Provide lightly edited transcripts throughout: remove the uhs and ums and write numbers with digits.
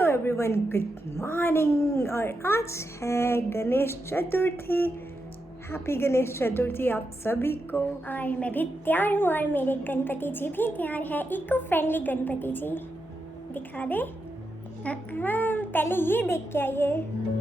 Hello everyone, good morning. और आज है गणेश चतुर्थी। हैप्पी गणेश चतुर्थी आप सभी को। और मैं भी तैयार हूँ और मेरे गणपति जी भी तैयार है। इको फ्रेंडली गणपति जी दिखा दे। पहले ये देख के आइए।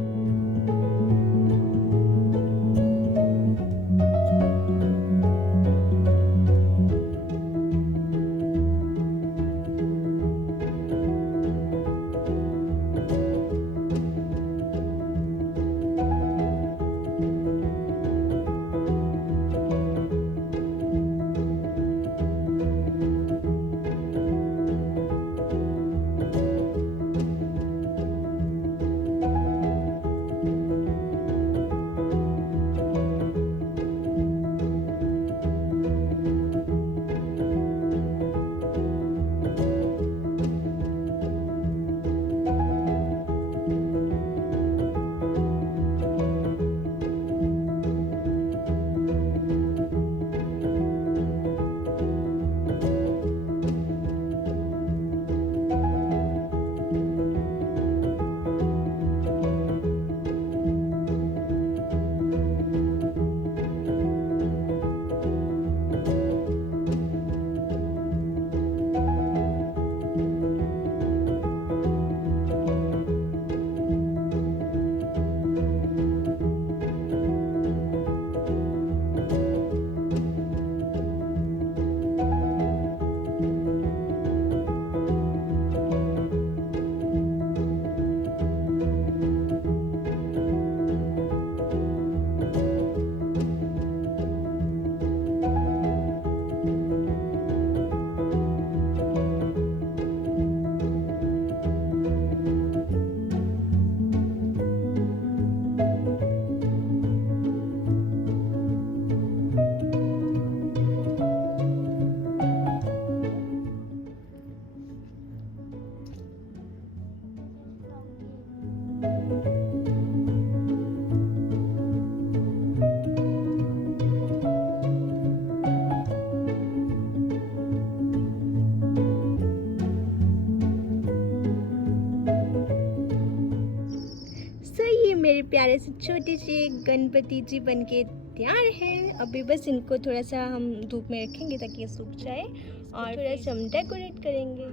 ये मेरे प्यारे से छोटे से गणपति जी बनके तैयार हैं। अभी बस इनको थोड़ा सा हम धूप में रखेंगे ताकि ये सूख जाए और थोड़ा सा हम डेकोरेट करेंगे।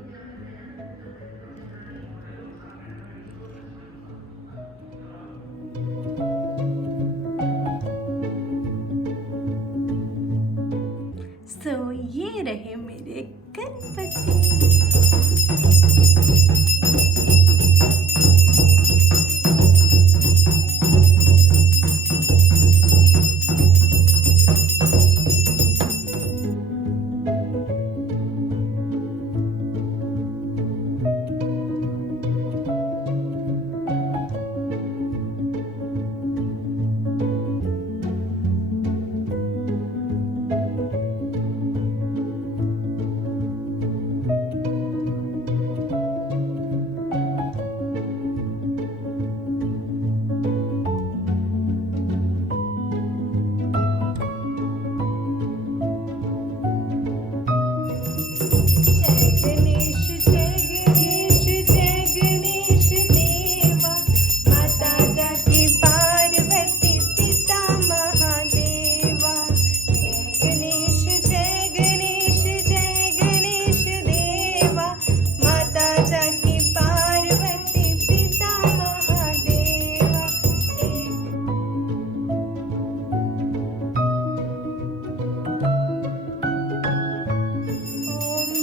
ये रहे मेरे गणपति।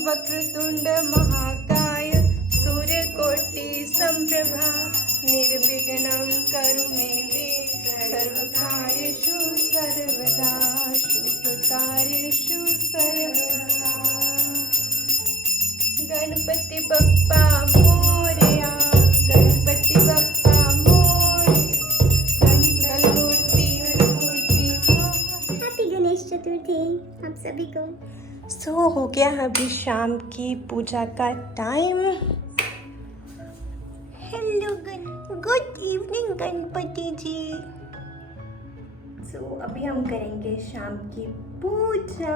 वक्रतुंड महाकाय सूर्यकोटि संप्रभा निर्विघ्नं कुरु मे देव सर्वकार्येषु सर्वदा शुभकार्येषु सर्वदा। गणपति बप्पा मोरया, गणपति बप्पा मोरया, मंगलमूर्ति मूर्ति। हैप्पी गणेश चतुर्थी आप सभी को। हो गया अभी शाम की पूजा का time. Hello good evening Ganpati ji. अभी हम करेंगे शाम की पूजा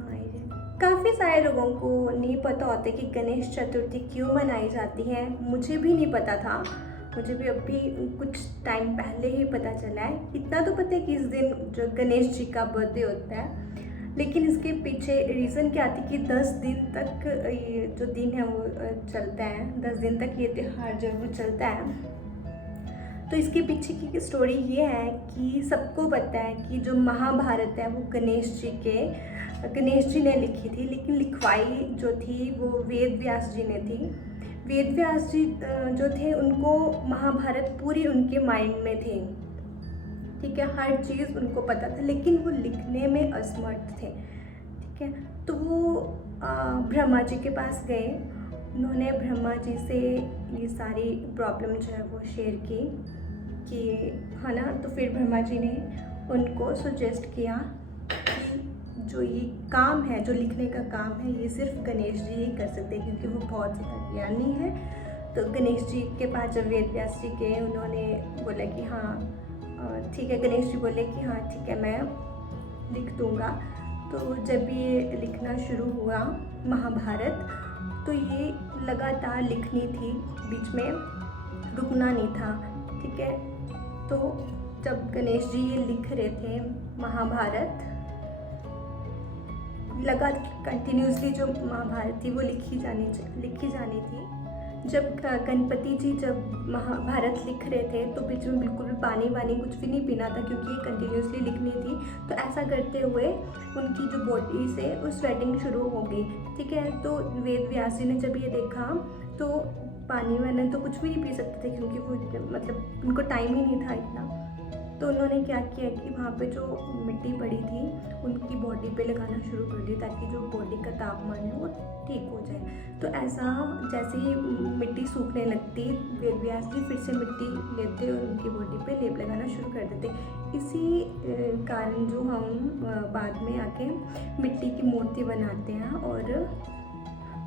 और काफ़ी सारे लोगों को नहीं पता होता कि गणेश चतुर्थी क्यों मनाई जाती है। मुझे भी नहीं पता था, मुझे भी अभी कुछ टाइम पहले ही पता चला है। इतना तो पता है कि इस दिन जो गणेश जी का बर्थडे होता है, लेकिन इसके पीछे रीज़न क्या थी कि 10 दिन तक ये जो दिन है वो चलता है, 10 दिन तक ये त्यौहार जो है वो चलता है। तो इसके पीछे की स्टोरी ये है कि सबको पता है कि जो महाभारत है वो गणेश जी ने लिखी थी, लेकिन लिखवाई जो थी वो वेद व्यास जी ने थी। वेद व्यास जी जो थे उनको महाभारत पूरी उनके माइंड में थी, ठीक है, हर चीज़ उनको पता था, लेकिन वो लिखने में असमर्थ थे, ठीक है। तो वो ब्रह्मा जी के पास गए, उन्होंने ब्रह्मा जी से ये सारी प्रॉब्लम जो है वो शेयर की कि है ना। तो फिर ब्रह्मा जी ने उनको सजेस्ट किया कि जो ये काम है, जो लिखने का काम है, ये सिर्फ गणेश जी ही कर सकते हैं, क्योंकि वो बहुत ज़्यादा ज्ञानी है। तो गणेश जी के पास जब वेद व्यास जी गए, उन्होंने बोला कि हाँ ठीक है। गणेश जी बोले कि हाँ ठीक है, मैं लिख दूँगा। तो जब ये लिखना शुरू हुआ महाभारत, तो ये लगातार लिखनी थी, बीच में रुकना नहीं था, ठीक है। तो जब गणेश जी ये लिख रहे थे महाभारत, लगातार कंटिन्यूसली जो महाभारत थी वो लिखी जानी थी। जब गणपति जी जब महाभारत लिख रहे थे तो बीच में बिल्कुल भी पानी वानी कुछ भी नहीं पीना था, क्योंकि ये कंटिन्यूसली लिखनी थी। तो ऐसा करते हुए उनकी जो बॉडी से वो स्वेटिंग शुरू हो गई, ठीक है। तो वेद व्यास जी ने जब ये देखा तो पानी वानी तो कुछ भी नहीं पी सकते थे, क्योंकि वो मतलब उनको टाइम ही नहीं था इतना। तो उन्होंने क्या किया कि वहाँ पे जो मिट्टी पड़ी थी उनकी बॉडी पे लगाना शुरू कर दिया, ताकि जो बॉडी का तापमान है वो ठीक हो जाए। तो ऐसा जैसे ही मिट्टी सूखने लगती, वेद व्यास जी फिर से मिट्टी लेते और उनकी बॉडी पे लेप लगाना शुरू कर देते। इसी कारण जो हम बाद में आके मिट्टी की मूर्ति बनाते हैं और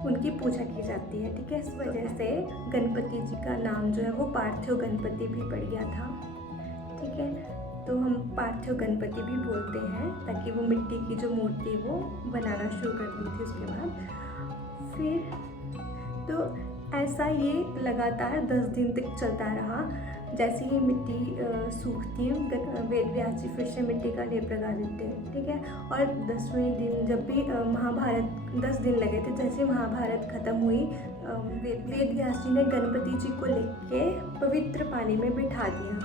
उनकी पूजा की जाती है, ठीक है। इस वजह से गणपति जी का नाम जो है वो पार्थिव गणपति भी पड़ गया था, ठीक है। तो हम पार्थिव गणपति भी बोलते हैं, ताकि वो मिट्टी की जो मूर्ति वो बनाना शुरू कर दी थी उसके बाद। फिर तो ऐसा ये लगातार 10 दिन तक चलता रहा। जैसे ही मिट्टी सूखती, वेद व्यास जी फिर से मिट्टी का लेप लगा देते हैं, ठीक है। और 10वें दिन जब भी महाभारत 10 दिन लगे थे, जैसे महाभारत ख़त्म हुई, वेद व्यास जी ने गणपति जी को लिख के पवित्र पानी में बिठा दिया,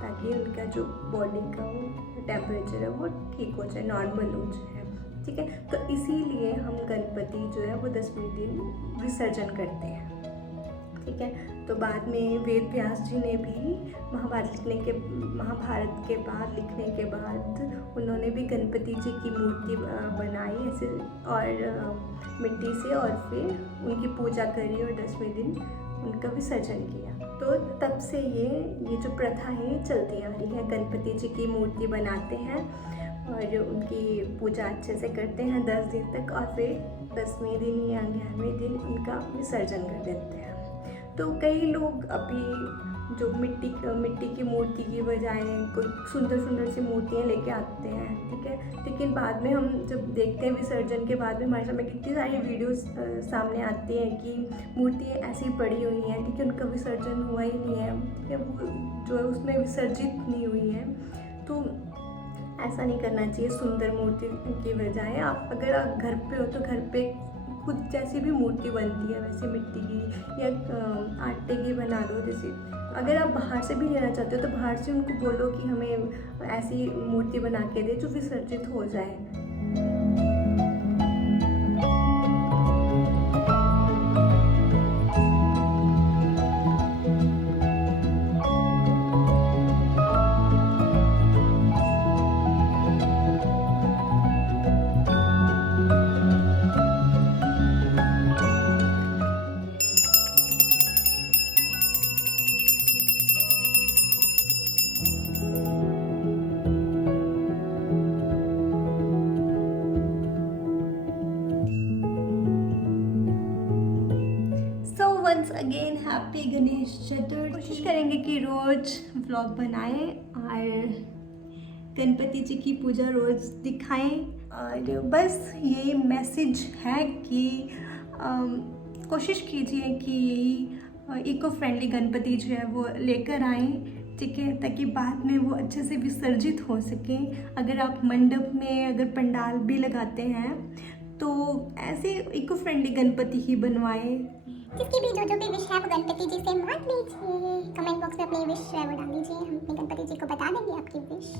ताकि उनका जो बॉडी का वो टेम्परेचर है वो ठीक हो जाए, नॉर्मल हो जाए, ठीक है। तो इसीलिए हम गणपति जो है वो 10वें दिन विसर्जन करते हैं, ठीक है। तो बाद में वेद व्यास जी ने भी महाभारत के बाद लिखने के बाद उन्होंने भी गणपति जी की मूर्ति बनाई ऐसे और मिट्टी से, और फिर उनकी पूजा करी और 10वें दिन उनका विसर्जन किया। तो तब से ये जो प्रथा है ये चलती आ रही है। गणपति जी की मूर्ति बनाते हैं और उनकी पूजा अच्छे से करते हैं 10 दिन तक, और फिर 10वें दिन या 11वें दिन उनका विसर्जन कर देते हैं। तो कई लोग अभी जो मिट्टी की मूर्ति की बजाय कोई सुंदर सी मूर्तियाँ लेके आते हैं, ठीक है। लेकिन बाद में हम जब देखते हैं विसर्जन के बाद में हमारे सामने कितनी सारी वीडियोस सामने आती हैं कि मूर्तियाँ ऐसी पड़ी हुई हैं, ठीक है, उनका विसर्जन हुआ ही नहीं है, ठीक है, वो जो है उसमें विसर्जित नहीं हुई है। तो ऐसा नहीं करना चाहिए। सुंदर मूर्ति की बजाय आप अगर आप घर पे हो तो घर पे खुद जैसी भी मूर्ति बनती है वैसे मिट्टी की या आटे की बना लो। जैसे अगर आप बाहर से भी लेना चाहते हो तो बाहर से उनको बोलो कि हमें ऐसी मूर्ति बना के दे जो विसर्जित हो जाए। Once again happy Ganesh Chaturthi. कोशिश करेंगे कि रोज़ व्लॉग बनाएं और गणपति जी की पूजा रोज़ दिखाएं और बस यही मैसेज है कि कोशिश कीजिए कि इको फ्रेंडली गणपति जो है वो लेकर आएँ, ठीक है, ताकि बाद में वो अच्छे से विसर्जित हो सकें। अगर आप मंडप में अगर पंडाल भी लगाते हैं तो ऐसे इको फ्रेंडली गणपति ही बनवाएं। जिसकी भी जो भी विश है वो गणपति जी से मांग लीजिए। कमेंट बॉक्स में अपनी विश है वो डाल दीजिए, हम अपने गणपति जी को बता देंगे आपकी विश।